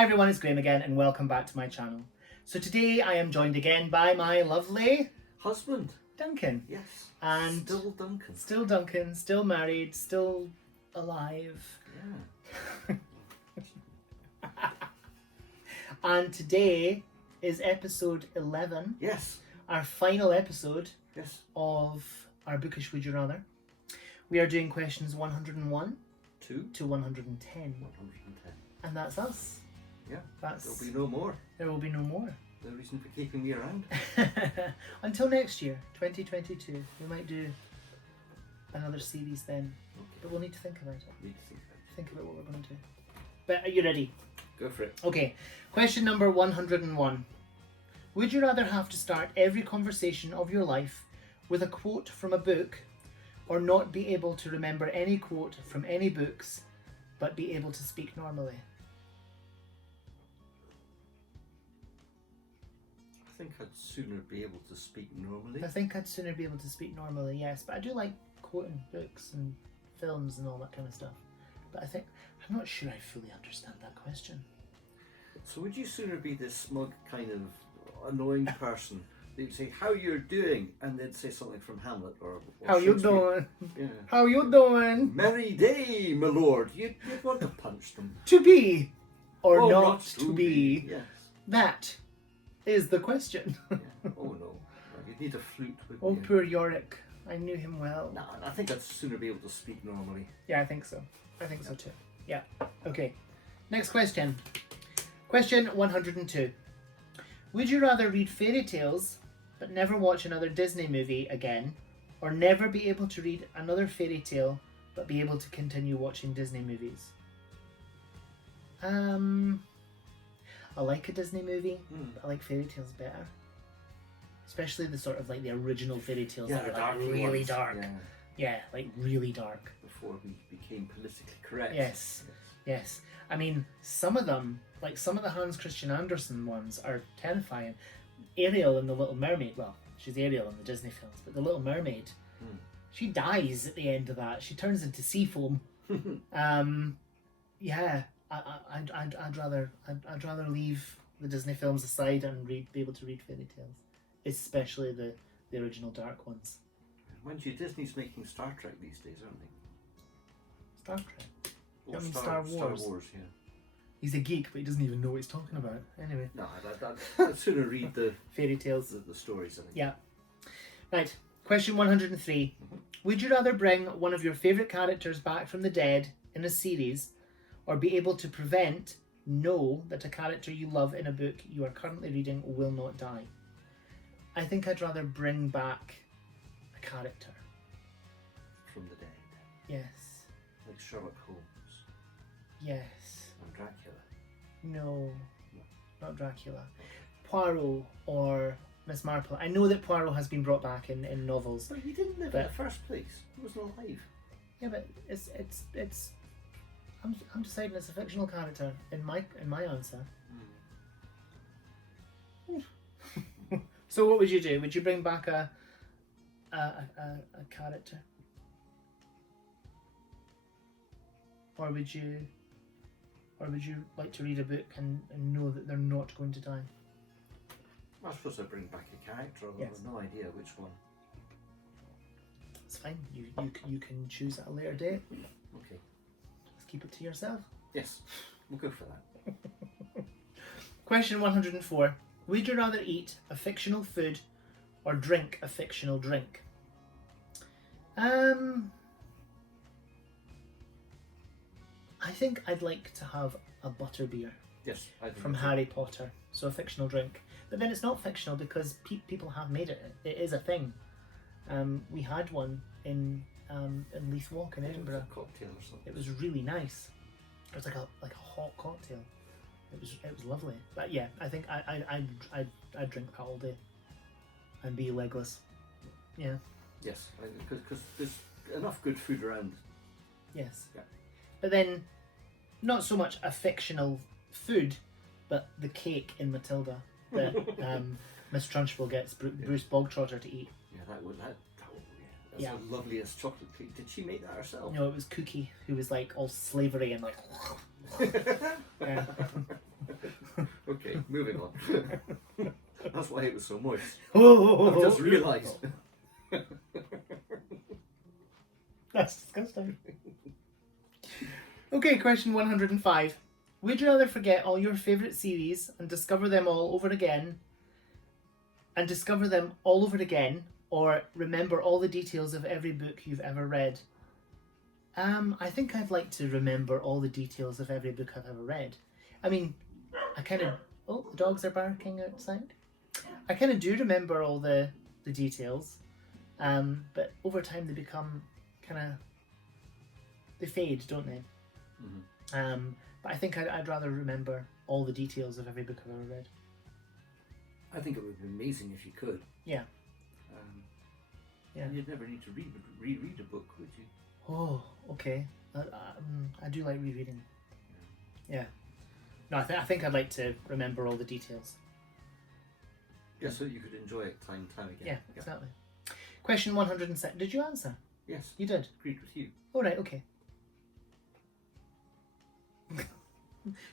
Hi everyone, it's Graham again and welcome back to my channel. So today I am joined again by my lovely husband, Duncan. Yes. And still Duncan. Still Duncan, still married, still alive. Yeah. And today is episode 11. Yes. Our final episode Yes. of our Bookish Would You Rather. We are doing questions 101 to 110. 110. And that's us. Yeah. That's, There'll be no more. There will be no more. No reason for keeping me around. Until next year, 2022. We might do another series then. Okay. But we'll need to think about it. Need to think about it. Think about what we're going to do. But are you ready? Go for it. Okay. Question number 101. Would you rather have to start every conversation of your life with a quote from a book, or not be able to remember any quote from any books, but be able to speak normally? I think I'd sooner be able to speak normally. I think I'd sooner be able to speak normally, yes. But I do like quoting books and films and all that kind of stuff. But I'm not sure I fully understand that question. So would you sooner be this smug kind of annoying person that you'd say, how you're doing, and they'd say something from Hamlet or how you Shakespeare? doing? Yeah. How you doing? Merry day, my lord. You'd want to punch them. To be or Oh, not to be? Yes. That is the question. Yeah. Oh no. No, you'd need a flute with Oh, you. poor Yorick. I knew him well. No, I think I'd sooner be able to speak normally. Yeah, I think so. I think so too. Yeah. Okay. Next question. Question 102. Would you rather read fairy tales but never watch another Disney movie again, or never be able to read another fairy tale but be able to continue watching Disney movies? I like a Disney movie, but I like fairy tales better. Especially the sort of like the original fairy tales that are like really dark. Yeah, like really dark. Before we became politically correct. Yes. I mean, some of them, like some of the Hans Christian Andersen ones, are terrifying. Ariel in The Little Mermaid, well, she's Ariel in the Disney films, but The Little Mermaid, she dies at the end of that. She turns into sea foam. Yeah, I'd rather leave the Disney films aside and be able to read fairy tales, especially the original dark ones. Mind you, Disney's making Star Trek these days, aren't they? Star Trek? Or I mean Star Wars. Wars, yeah. He's a geek, but he doesn't even know what he's talking about. Anyway. No, I'd sooner read the fairy tales. The stories, I think. Yeah. Right. Question 103. Would you rather bring one of your favourite characters back from the dead in a series, or be able to know that a character you love in a book you are currently reading will not die? I think I'd rather bring back a character. From the dead. Yes. Like Sherlock Holmes. Yes. And Dracula. No. Not Dracula. Poirot or Miss Marple. I know that Poirot has been brought back in novels. But he didn't live in the first place. He wasn't alive. Yeah, but it's I'm deciding it's a fictional character in my answer. So what would you do? Would you bring back a character? Or would you like to read a book and know that they're not going to die? I suppose I'd bring back a character, although I have no idea which one. It's fine. You can choose at a later date. Okay. Just keep it to yourself. Yes, we'll go for that. Question 104. Would you rather eat a fictional food or drink a fictional drink? I think I'd like to have a butterbeer. Yes, I think from Harry Potter. So a fictional drink. But then it's not fictional because people have made it. It is a thing. We had one in Leith Walk in Edinburgh. It was a cocktail or something. It was really nice. It was like a hot cocktail. It was lovely. But yeah, I think I'd drink that all day and be legless. Yeah. Yes, because there's enough good food around. Yes. Yeah. But then, not so much a fictional food, but the cake in Matilda that Miss Trunchbull gets Bruce Bogtrotter to eat. Yeah, that's the loveliest chocolate cake. Did she make that herself? No, it was Cookie, who was like all slavery and like. Yeah. Okay, moving on. That's why it was so moist. Oh, I've just realised. That's disgusting. Okay, question 105. Would you rather forget all your favourite series and discover them all over again, or remember all the details of every book you've ever read? I think I'd like to remember all the details of every book I've ever read. I mean, I kind of... Oh, the dogs are barking outside. I kind of do remember all the details, but over time they become kind of... They fade, don't they? Mm-hmm. But I think I'd rather remember all the details of every book I've ever read. I think it would be amazing if you could. Yeah. Yeah. And you'd never need to reread a book, would you? Oh, okay. I do like rereading. Yeah. No, I think I'd like to remember all the details. Yeah, so you could enjoy it time and time again. Yeah, exactly. Question 107. Did you answer? Yes. You did? Agreed with you. Oh, right, okay.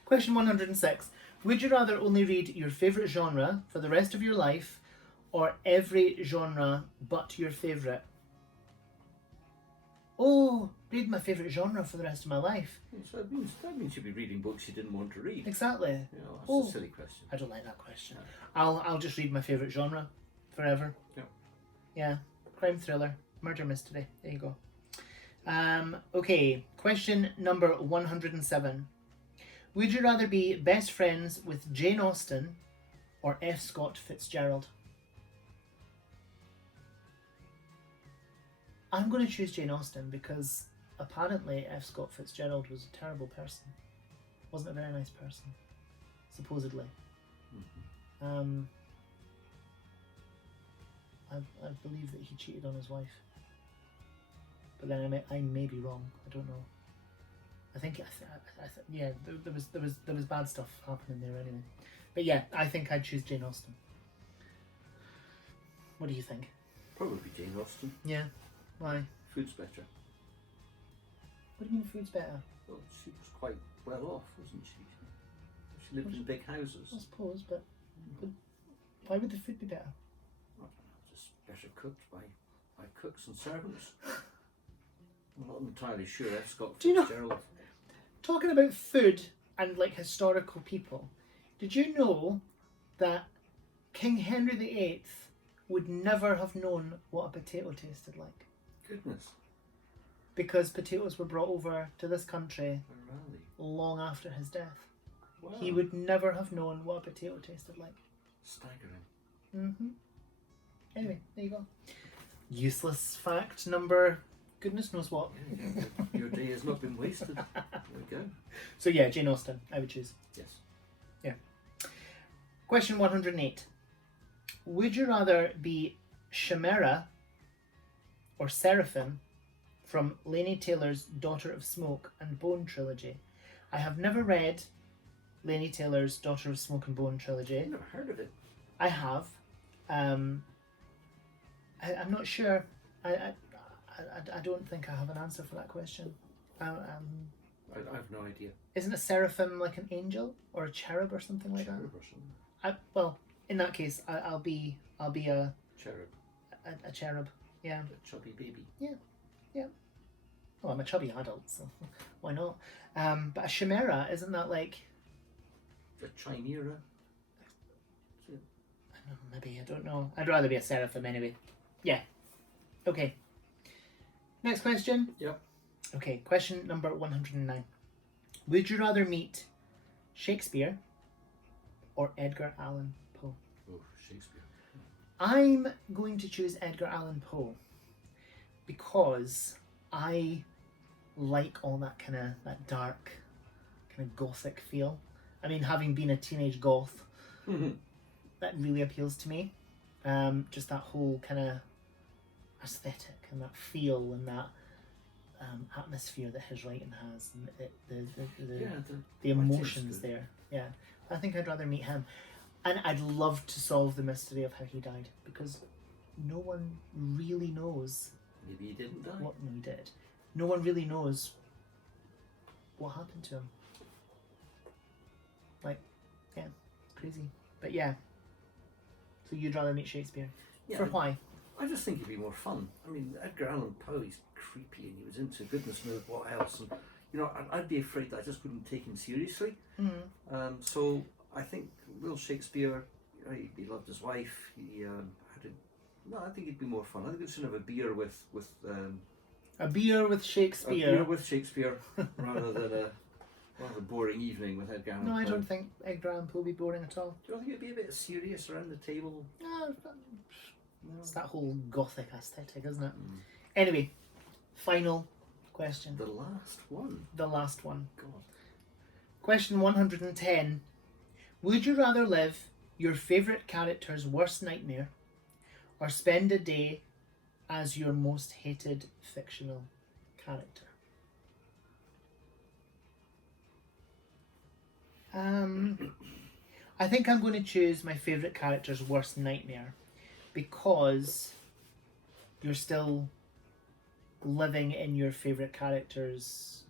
Question 106. Would you rather only read your favourite genre for the rest of your life, or every genre but your favourite? Oh, read my favourite genre for the rest of my life. So that means you'd be reading books you didn't want to read. Exactly. You know, that's a silly question. I don't like that question. No. I'll just read my favourite genre forever. Yeah. Yeah. Crime thriller, murder mystery. There you go. Okay, question number 107. Would you rather be best friends with Jane Austen or F. Scott Fitzgerald? I'm going to choose Jane Austen because apparently F. Scott Fitzgerald was a terrible person. Wasn't a very nice person, supposedly. Mm-hmm. I believe that he cheated on his wife, but then I may be wrong. I don't know. I think yeah, there was bad stuff happening there anyway. But yeah, I think I'd choose Jane Austen. What do you think? Probably Jane Austen. Yeah. Why? Food's better. What do you mean food's better? Well, she was quite well off, wasn't she? She lived in big houses. I suppose, but why would the food be better? I don't know, just better cooked by cooks and servants. I'm not entirely sure F. Scott Do you know- Fitzgerald. Talking about food and like historical people, did you know that King Henry VIII would never have known what a potato tasted like? Goodness. Because potatoes were brought over to this country Really? long after his death. Wow. He would never have known what a potato tasted like. Staggering. Mm-hmm. Anyway, there you go. Useless fact number goodness knows what. Yeah, your day has not been wasted. There we go. So yeah, Jane Austen, I would choose. Yes. Yeah. Question 108. Would you rather be Chamera or Seraphim from Laini Taylor's Daughter of Smoke and Bone trilogy? I have never read Laini Taylor's Daughter of Smoke and Bone trilogy. I've never heard of it. I have. I'm not sure. I don't think I have an answer for that question. I have no idea. Isn't a seraphim like an angel or a cherub or something like Cherub or something. that? Well, in that case, I'll be a Cherub. a cherub. Yeah. A chubby baby. Well, I'm a chubby adult, so why not? But a chimera, isn't that like? A chimera. Maybe, I don't know. I'd rather be a seraphim anyway. Yeah. Okay. Next question. Yep. Okay, question number 109. Would you rather meet Shakespeare or Edgar Allan Poe? Oh, Shakespeare. I'm going to choose Edgar Allan Poe because I like all that kind of that dark, kind of gothic feel. I mean, having been a teenage goth, that really appeals to me. Just that whole kind of aesthetic and that feel and that atmosphere that his writing has, and the emotions there. Yeah, I think I'd rather meet him, and I'd love to solve the mystery of how he died because no one really knows. Maybe he didn't die. What no, he did. No one really knows what happened to him. Like, yeah. crazy. But yeah. So you'd rather meet Shakespeare? Yeah, For why? I just think it'd be more fun. I mean, Edgar Allan Poe, he's creepy and he was into goodness knows what else. And, you know, I'd be afraid that I just wouldn't take him seriously. So I think Will Shakespeare, you know, he loved his wife. He no, I think it'd be more fun. I think we'd soon have a beer with A beer with Shakespeare. A beer with Shakespeare rather than a boring evening with Edgar Allan Poe. No, I don't think Edgar Allan Poe would be boring at all. Do you think it'd be a bit serious around the table? No, it's that whole gothic aesthetic, isn't it? Anyway, final question. The last one. The last one. God. Question 110. Would you rather live your favourite character's worst nightmare or spend a day as your most hated fictional character? I think I'm going to choose my favourite character's worst nightmare because you're still living in your favourite character's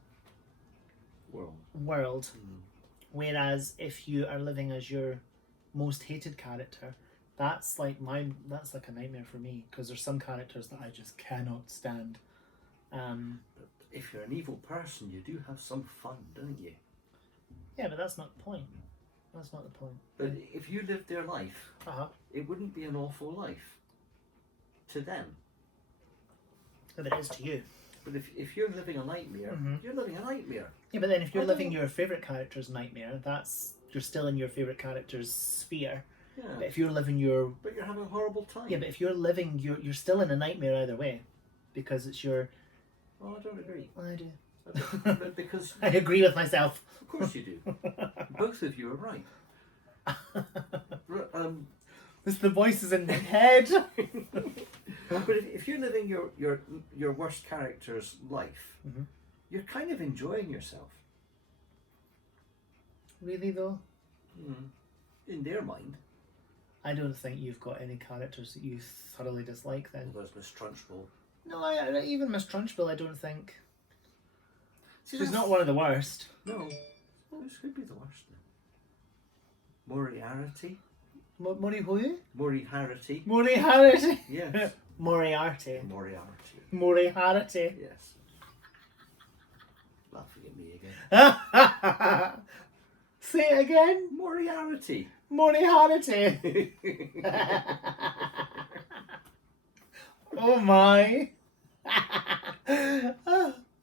world. Whereas if you are living as your most hated character, that's like a nightmare for me, because there's some characters that I just cannot stand. But if you're an evil person, you do have some fun, don't you? Yeah, but that's not the point. That's not the point. But if you lived their life, it wouldn't be an awful life to them. But it is to you. But if you're living a nightmare, you're living a nightmare. Yeah, but then if you're living your favourite character's nightmare, you're still in your favourite character's sphere. Yeah. But if you're living your... But you're having a horrible time. Yeah, but if you're living... You're still in a nightmare either way. Because it's your... Oh, I don't agree. I do. But because... I agree with myself. Of course you do. Both of you are right. It's the voices in my head. But if you're living your worst character's life, you're kind of enjoying yourself. Really, though? In their mind. I don't think you've got any characters that you thoroughly dislike, then. Well, there's Miss Trunchbull. No, even Miss Trunchbull, I don't think. See, she's not one of the worst. No. This could be the worst then. Moriarty. Who? Moriarty. Moriarty. Yes. Moriarty. Moriarty. Moriarty. Yes. Laughing at me again. Say it again. Moriarty. Moriarty. Oh my.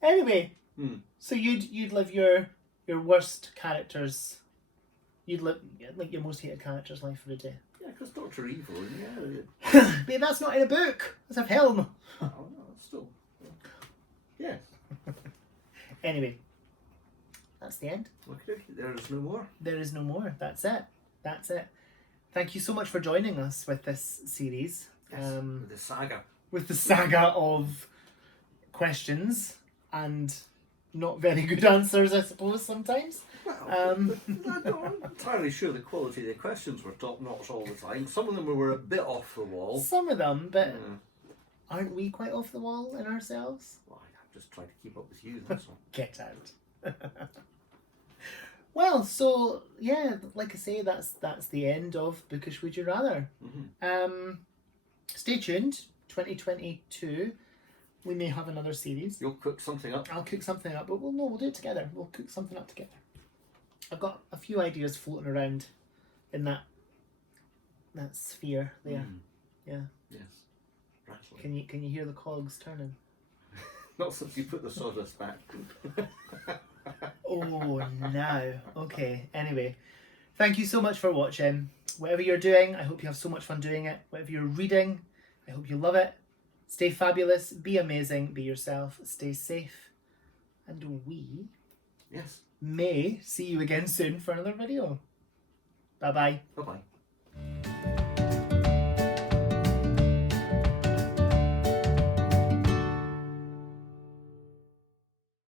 Anyway, so you'd live your worst character's, you'd live like your most hated character's life for a day. Yeah, because Dr. Evil, yeah. But that's not in a book. It's a film. Oh, no, still. Yeah. Anyway, that's the end. Okay, there is no more. There is no more. That's it. That's it. Thank you so much for joining us with this series. Yes, with the saga. With the saga of questions and not very good answers, I suppose, sometimes. Well, I'm not entirely sure the quality of the questions were top notch all the time. Some of them were a bit off the wall. Some of them, but aren't we quite off the wall in ourselves? Well, I'm just trying to keep up with you, that's all. Get out. Well, so yeah, like I say, that's the end of Bookish Would You Rather. Stay tuned. 2022, we may have another series. You'll cook something up. I'll cook something up, but we'll do it together. We'll cook something up together. I've got a few ideas floating around in that sphere there. Yeah. Yes. Rattling. Can you hear the cogs turning? Not since you put the sawdust back. Oh no. Okay. Anyway, thank you so much for watching. Whatever you're doing, I hope you have so much fun doing it. Whatever you're reading, I hope you love it. Stay fabulous, be amazing, be yourself, stay safe, and we may see you again soon for another video. Bye bye. Bye bye.